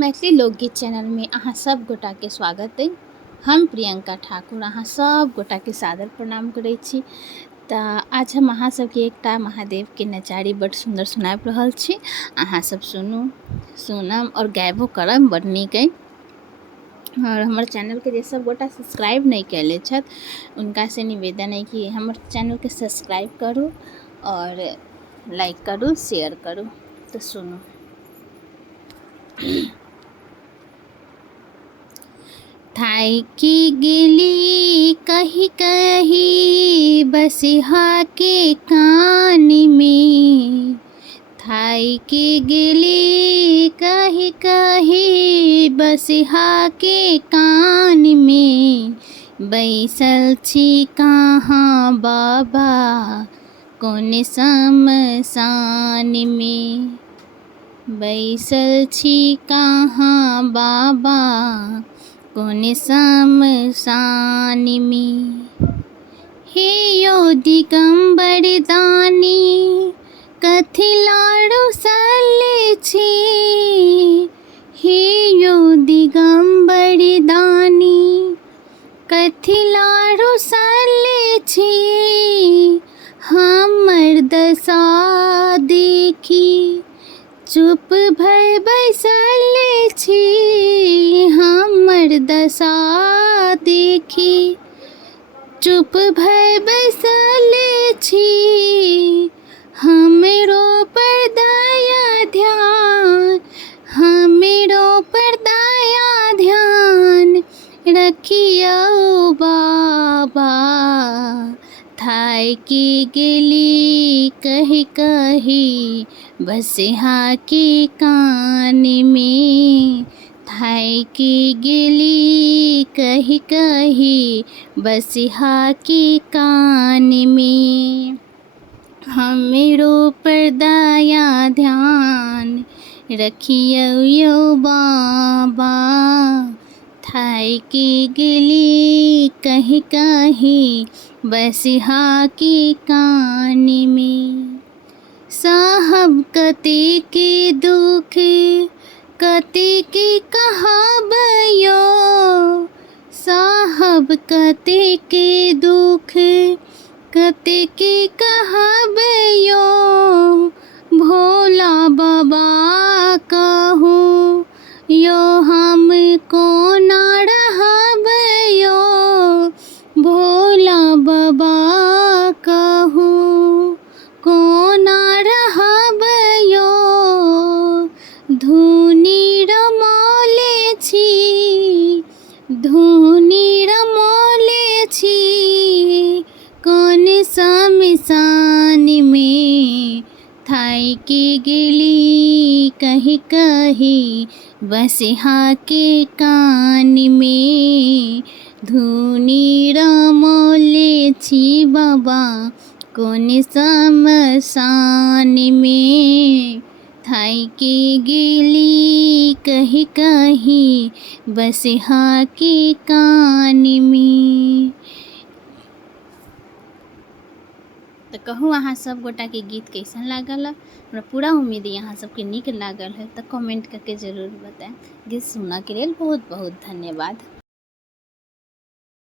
मैथिली लोकगीत चैनल में अहाँ सब गोटाके स्वागत अइ। हम प्रियंका ठाकुर अहाँ सब गोटाके सादर प्रणाम करै छी। तऽ आज हम अहाँ सबके एकटा महादेवके नचारी बड्ड सुन्दर सुनाबि रहल छी। अहाँ सब सुनम और गायबो करब, बड्ड नीक अइ। और हमर चैनलके जे सब गोटा सब्सक्राइब नहीं कैले छथि हुनका से निवेदन है कि हमर चैनलके सब्सक्राइब करू और लाइक करू, शेयर करू। तो सुनू। थाकी गेली कही कही बसिहा के कान में, थाकी गेली कही कही बसिहा के कान में, बैसल छी कहाँ बाबा कोन शमशान में, बैसल छी कहाँ बाबा कोन शमशान में। हे यो दिगंबर दानी कथी लाडो सले छी, हे यो दिगंबर दानी कथी लाडो सले छी, हमर दशा देखी चुप भय बैसल छी, हमर दशा देखी चुप भय बैसल छी, हमरो पर दया ध्यान, हमरो पर दया ध्यान रखियो बाबा, थाकी गेली कही कही बसिहा के कान में, थाकी गेली कही कही बसिहा के कान में, हमरो पर दया ध्यान रखियो यो बाबा, थाकी गेली कही कही बसिहा के कान में। साहब कते के दुख कते के कहाबयो, साहब कते के दुख कते के कहाबयो, भोला बाबा कहूँ यो हम कोना रहबयो, भोला बाबा कहूँ कोना रहबयो, धुनी रमौले छी, धुनी रमौले छी कोन शमशान में, थाकी गेली कही कही बसिहा के कान में, धुनी रमौले छी बाबा कोन शमशान में, थाकी गेली कही कही बसिहा के कान में। तो कहूँ अहाँ सब गोटा के गीत कैसन लागल। हमरा पूरा उम्मीद है अहाँ सबके नीक लागल है। तो कमेंट करके ज़रूर बताएं। गीत सुनने के लिए बहुत बहुत धन्यवाद।